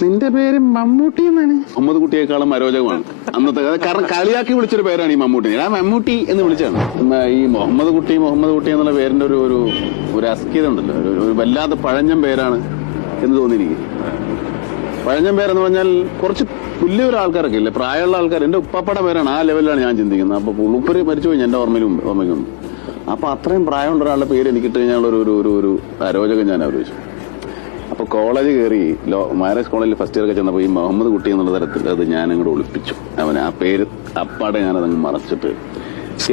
നിന്റെ പേര് മമ്മൂട്ടി എന്നാണ്. മുഹമ്മദ് കുട്ടിയേക്കാളും അരോചകമാണ് അന്നത്തെ. കാരണം കളിയാക്കി വിളിച്ചൊരു പേരാണ് ഈ മമ്മൂട്ടി. ഞാൻ മമ്മൂട്ടി എന്ന് വിളിച്ചാണ്. ഈ മുഹമ്മദ് കുട്ടി എന്നുള്ള പേരിന്റെ ഒരു അസ്കിത ഉണ്ടല്ലോ, ഒരു വല്ലാതെ പഴഞ്ഞം പേരാണ് എന്ന് തോന്നി എനിക്ക്. പഴഞ്ഞം പേരെന്ന് പറഞ്ഞാൽ കുറച്ച് വലിയ ഒരു ആൾക്കാരൊക്കെ ഇല്ലേ, പ്രായമുള്ള ആൾക്കാർ. എന്റെ ഉപ്പാപ്പയുടെ പേരാണ്, ആ ലെവലിലാണ് ഞാൻ ചിന്തിക്കുന്നത്. അപ്പൊ ഉപ്പര് മരിച്ചുപോയി എന്റെ ഓർമ്മയ്ക്കുണ്ട്. അപ്പൊ അത്രയും പ്രായമുള്ള ഒരാളുടെ പേര് എനിക്കിട്ട് കഴിഞ്ഞാൽ ഒരു അരോചകം ഞാൻ ആലോചിച്ചു. അപ്പൊ കോളേജ് കയറി മാരേജ് കോളേജിൽ ഫസ്റ്റ് ഇയർ ഒക്കെ ചെന്നപ്പോ ഈ മുഹമ്മദ് കുട്ടി എന്നുള്ള തരത്തിൽ അത് ഞാൻ അങ്ങോട്ട് ഒളിപ്പിച്ചു. അവന് ആ പേര് അപ്പാടെ ഞാനതങ്ങ് മറച്ചിട്ട്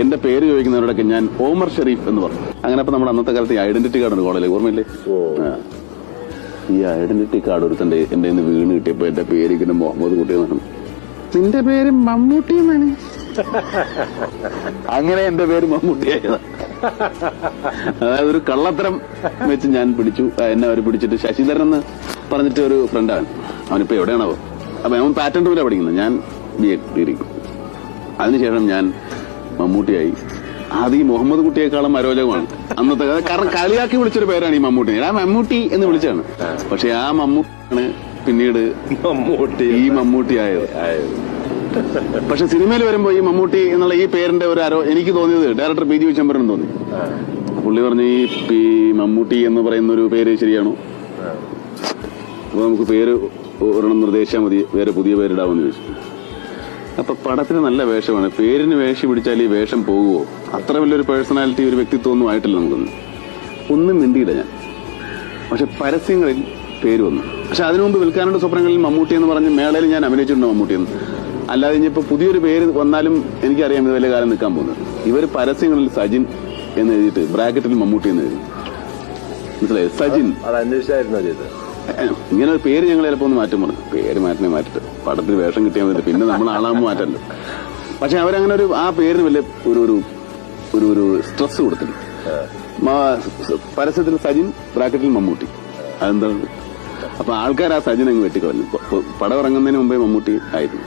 എന്റെ പേര് ചോദിക്കുന്നവരോടൊക്കെ ഞാൻ ഓമർ ഷെരീഫ് എന്ന് പറഞ്ഞു. അങ്ങനെ അപ്പൊ നമ്മുടെ അന്നത്തെ കാലത്ത് ഈ ഐഡന്റിറ്റി കാർഡ് ഉണ്ട് കോളേജിൽ, ഓർമ്മയില്ലേ? ഈ ഐഡന്റിറ്റി കാർഡ് ഒരുത്തന്റെ എന്റെ വീണ് കിട്ടിയപ്പോ എന്റെ പേര് ഇങ്ങനെ മുഹമ്മദ് കുട്ടി എന്നാണ്. നിന്റെ പേര് മമ്മൂട്ടി എന്നാണ്. അങ്ങനെ എന്റെ പേര് മമ്മൂട്ടിയായത്. അതായത് ഒരു കള്ളത്തരം വെച്ച് ഞാൻ പിടിച്ചു. എന്നെ അവർ പിടിച്ചിട്ട് ശശിധരൻ എന്ന് പറഞ്ഞിട്ട് ഒരു ഫ്രണ്ടാണ്, അവനിപ്പോ എവിടെയാണാവോ. അപ്പൊ അവൻ പാറ്റേൺ ടൂലാണ് പഠിക്കുന്നത്, ഞാൻ BA ഡിഗ്രി. അതിനുശേഷം ഞാൻ മമ്മൂട്ടിയായി. അത് ഈ മുഹമ്മദ് കുട്ടിയേക്കാളും അരോചകമാണ് അന്നത്തെ. കാരണം കളിയാക്കി വിളിച്ചൊരു പേരാണ് ഈ മമ്മൂട്ടി. ഞാൻ മമ്മൂട്ടി എന്ന് വിളിച്ചാണ്. പക്ഷെ ആ മമ്മൂട്ടിയാണ് പിന്നീട് ഈ മമ്മൂട്ടി ആയത്. പക്ഷെ സിനിമയിൽ വരുമ്പോ ഈ മമ്മൂട്ടി എന്നുള്ള ഈ പേരിന്റെ എനിക്ക് തോന്നിയത് ഡയറക്ടർ PG വിശ്വംഭരൻ തോന്നി. പുള്ളി പറഞ്ഞു ഈ മമ്മൂട്ടി എന്ന് പറയുന്ന ഒരു പേര് ശരിയാണോ, അപ്പൊ നമുക്ക് പേര് ഒരെണ്ണം നിർദ്ദേശിച്ചാൽ മതി, വേറെ പുതിയ പേരിടാമെന്ന് ചോദിച്ചു. അപ്പൊ പടത്തിന് നല്ല വേഷമാണ്, പേരിന് വേഷം പിടിച്ചാൽ ഈ വേഷം പോകുമോ? അത്ര വലിയൊരു പേഴ്സണാലിറ്റി, ഒരു വ്യക്തിത്വം ഒന്നും ആയിട്ടില്ല നമുക്കൊന്നും. ഒന്നും മിണ്ടിയില്ല ഞാൻ. പക്ഷെ പരസ്യങ്ങളിൽ പേര് വന്നു. പക്ഷെ അതിനു മുമ്പ് വിൽക്കാനുള്ള സ്വപ്നങ്ങളിൽ മമ്മൂട്ടി എന്ന് പറഞ്ഞ് മേളയിൽ ഞാൻ അഭിനയിച്ചിട്ടുണ്ട് മമ്മൂട്ടിയെന്ന്. അല്ലാതെ ഇനിയിപ്പോ പുതിയൊരു പേര് വന്നാലും എനിക്കറിയാം ഇത് വലിയ കാലം നിൽക്കാൻ പോകുന്നത്. ഇവര് പരസ്യങ്ങളിൽ സജിൻ എന്ന് എഴുതിയിട്ട് ബ്രാക്കറ്റിൽ മമ്മൂട്ടി എന്ന് എഴുതി. മനസ്സിലായി? സജിൻ. ഇങ്ങനെ ഒരു പേര് ഞങ്ങൾ ചിലപ്പോ ഒന്ന് മാറ്റം പറഞ്ഞു. പേര് മാറ്റിട്ട് പടത്തിൽ വേഷം കിട്ടിയാൽ മതി, പിന്നെ നമ്മൾ ആളാകുമ്പോൾ മാറ്റല്ലോ. പക്ഷെ അവരങ്ങനെ ആ പേരിന് വലിയ ഒരു സ്ട്രെസ് കൊടുത്തില്ല. പരസ്യത്തിൽ സജിൻ, ബ്രാക്കറ്റിൽ മമ്മൂട്ടി. അതെന്താണ്? അപ്പൊ ആൾക്കാർ ആ സജിൻ അങ്ങ് വെട്ടിക്കളഞ്ഞു. പടം ഇറങ്ങുന്നതിന് മുമ്പേ മമ്മൂട്ടി ആയിരുന്നു.